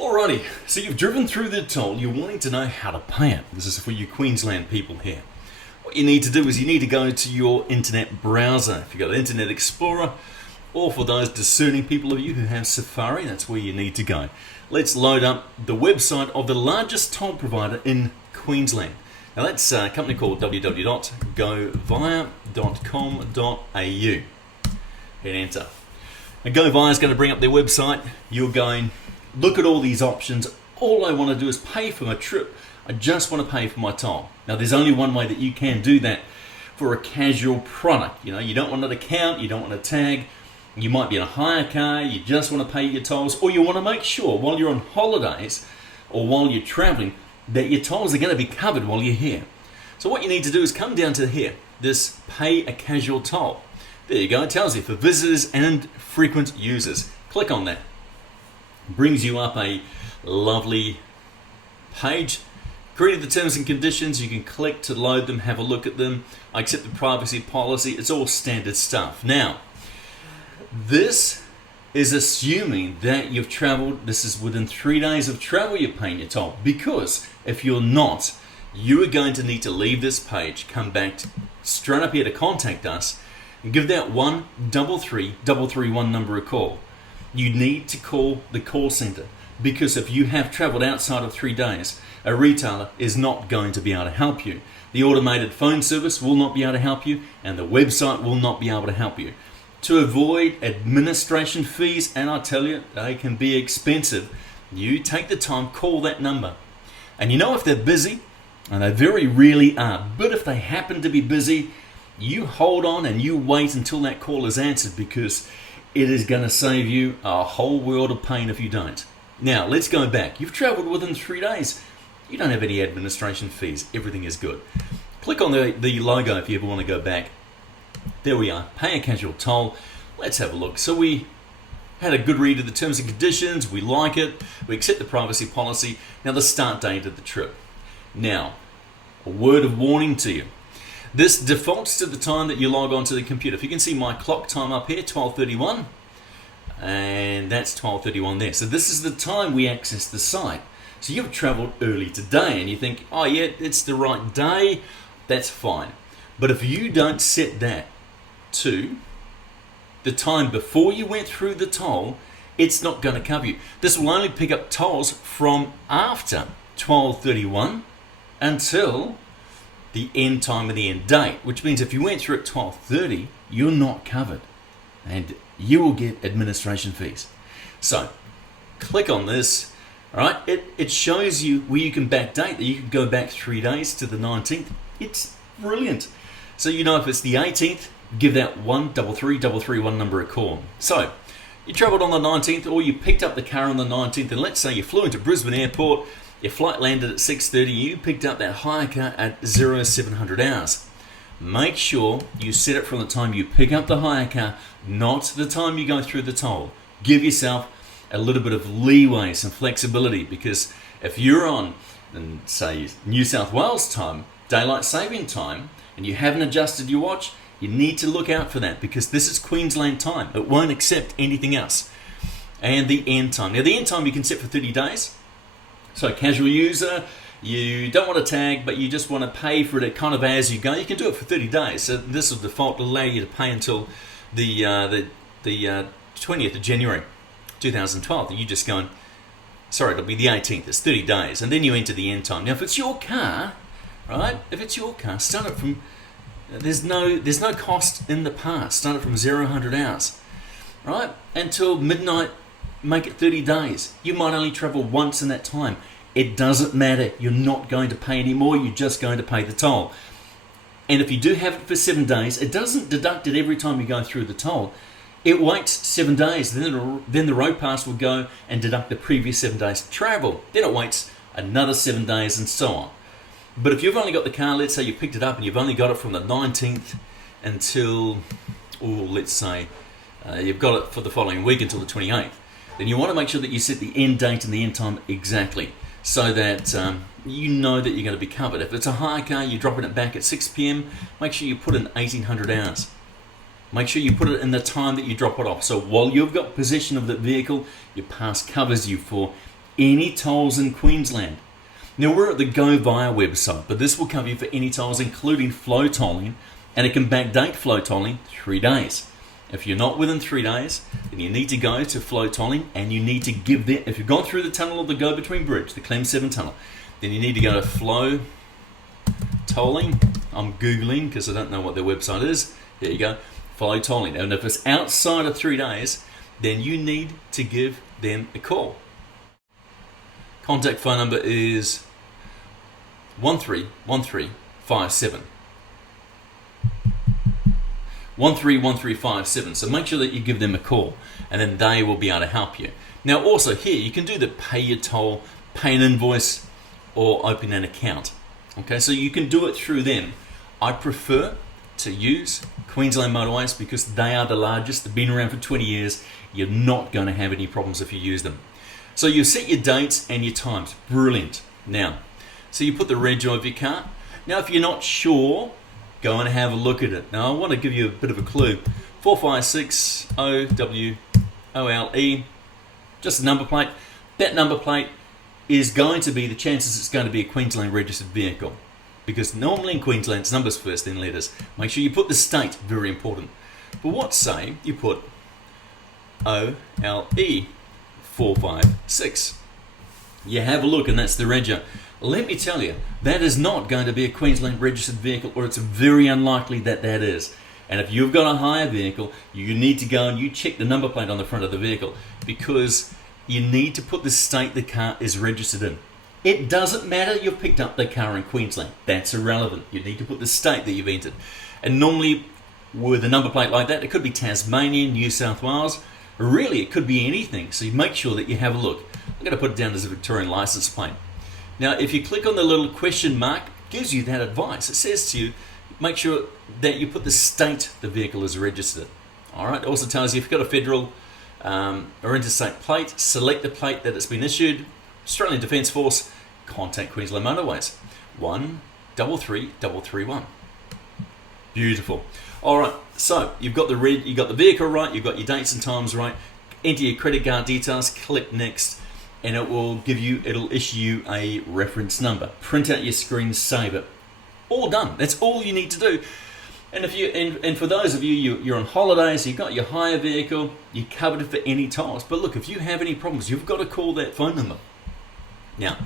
Alrighty, so you've driven through the toll, you're wanting to know how to pay it. This is for you Queensland people here. What you need to do is you need to go to your internet browser. If you've got Internet Explorer, or for those discerning people of you who have Safari, that's where you need to go. Let's load up the website of the largest toll provider in Queensland. Now that's a company called www.govia.com.au. Hit enter. Now GoVia is going to bring up their website. You're going, look at all these options. All I want to do is pay for my trip. I just want to pay for my toll. Now there's only one way that you can do that for a casual product. You know, you don't want an account, you don't want a tag. You might be in a hire car, you just want to pay your tolls, or you want to make sure while you're on holidays or while you're traveling that your tolls are going to be covered while you're here. So what you need to do is come down to here, this pay a casual toll. There you go, it tells you for visitors and frequent users. Click on that. Brings you up a lovely page. Created the terms and conditions, you can click to load them, have a look at them. I accept the privacy policy, it's all standard stuff. Now, this is assuming that you've traveled, this is within 3 days of travel you're paying your toll. Because if you're not, you are going to need to leave this page, come back straight up here to contact us, and give that 133331 number a call. You need to call the call center, because if you have traveled outside of 3 days, a retailer is not going to be able to help you. The automated phone service will not be able to help you, and the website will not be able to help you. To avoid administration fees, and I tell you, they can be expensive, you take the time, call that number. And you know if they're busy, and they very rarely are, but if they happen to be busy, you hold on and you wait until that call is answered, because it is going to save you a whole world of pain if you don't. Now, let's go back. You've traveled within 3 days. You don't have any administration fees. Everything is good. Click on the logo if you ever want to go back. There we are. Pay a casual toll. Let's have a look. So we had a good read of the terms and conditions. We like it. We accept the privacy policy. Now the start date of the trip. Now, a word of warning to you. This defaults to the time that you log on to the computer. If you can see my clock time up here, 12:31. And that's 12:31 there. So this is the time we access the site. So you've traveled early today and you think, oh yeah, it's the right day. That's fine. But if you don't set that to the time before you went through the toll, it's not going to cover you. This will only pick up tolls from after 12:31 until the end time and the end date, which means if you went through at 12:30, you're not covered and you will get administration fees. So click on this. All right, it shows you where you can backdate that. You can go back 3 days to the 19th. It's brilliant. So you know if it's the 18th, give that 133331 number a call. So you travelled on the 19th, or you picked up the car on the 19th, and let's say you flew into Brisbane Airport, your flight landed at 6:30, you picked up that hire car at 0700 hours. Make sure you set it from the time you pick up the hire car, not the time you go through the toll. Give yourself a little bit of leeway, some flexibility, because if you're on, say, New South Wales time, daylight saving time, and you haven't adjusted your watch, you need to look out for that, because this is Queensland time. It won't accept anything else. And the end time. Now the end time you can set for 30 days. So casual user, you don't want a tag, but you just want to pay for it kind of as you go. You can do it for 30 days. So this will default allow you to pay until the 20th of January 2012. And you just going, sorry, it'll be the 18th. It's 30 days. And then you enter the end time. Now if it's your car, right? If it's your car, start it from, there's no cost in the past. Start it from 0-100 hours, right? Until midnight, make it 30 days. You might only travel once in that time. It doesn't matter. You're not going to pay any more. You're just going to pay the toll. And if you do have it for 7 days, it doesn't deduct it every time you go through the toll. It waits 7 days. Then the road pass will go and deduct the previous 7 days travel. Then it waits another 7 days and so on. But if you've only got the car, let's say you picked it up and you've only got it from the 19th until, let's say you've got it for the following week until the 28th, then you want to make sure that you set the end date and the end time exactly, so that you know that you're going to be covered. If it's a hire car, you're dropping it back at 6 p.m, make sure you put in 1800 hours. Make sure you put it in the time that you drop it off. So while you've got possession of the vehicle, your pass covers you for any tolls in Queensland. Now we're at the Go Via website, but this will cover you for any tolls, including flow tolling, and it can backdate flow tolling 3 days. If you're not within 3 days, then you need to go to flow tolling, and you need to give them, if you've gone through the tunnel of the Go Between Bridge, the Clem 7 tunnel, then you need to go to flow tolling. I'm Googling because I don't know what their website is. There you go, flow tolling. And if it's outside of 3 days, then you need to give them a call. Contact phone number is 131357. 131357. So make sure that you give them a call, and then they will be able to help you. Now also here you can do the pay your toll, pay an invoice, or open an account. Okay, so you can do it through them. I prefer to use Queensland Motorways because they are the largest. They've been around for 20 years. You're not going to have any problems if you use them. So you set your dates and your times. Brilliant. Now, so you put the reg of your car. Now if you're not sure, go and have a look at it. Now I want to give you a bit of a clue. 456OWOLE, just a number plate. That number plate is going to be, the chances it's going to be a Queensland registered vehicle. Because normally in Queensland it's numbers first, then letters. Make sure you put the state, very important. But what say you put OLE 456. You have a look, and that's the reg. Let me tell you, that is not going to be a Queensland registered vehicle, or it's very unlikely that that is. And if you've got a hire vehicle, you need to go and you check the number plate on the front of the vehicle, because you need to put the state the car is registered in. It doesn't matter you've picked up the car in Queensland. That's irrelevant. You need to put the state that you've entered. And normally with a number plate like that, it could be Tasmania, New South Wales. Really, it could be anything. So you make sure that you have a look. I'm going to put it down as a Victorian license plate. Now, if you click on the little question mark, it gives you that advice. It says to you, make sure that you put the state the vehicle is registered. All right. It also tells you if you've got a federal or interstate plate, select the plate that it's been issued. Australian Defence Force, contact Queensland Motorways. 133331. Beautiful. All right. So you've got the vehicle right. You've got your dates and times right. Enter your credit card details. Click next, and it'll issue you a reference number. Print out your screen, save it. All done. That's all you need to do. And if and for those of you're on holidays, you've got your hire vehicle, you're covered for any tolls. But look, if you have any problems, you've got to call that phone number. Now,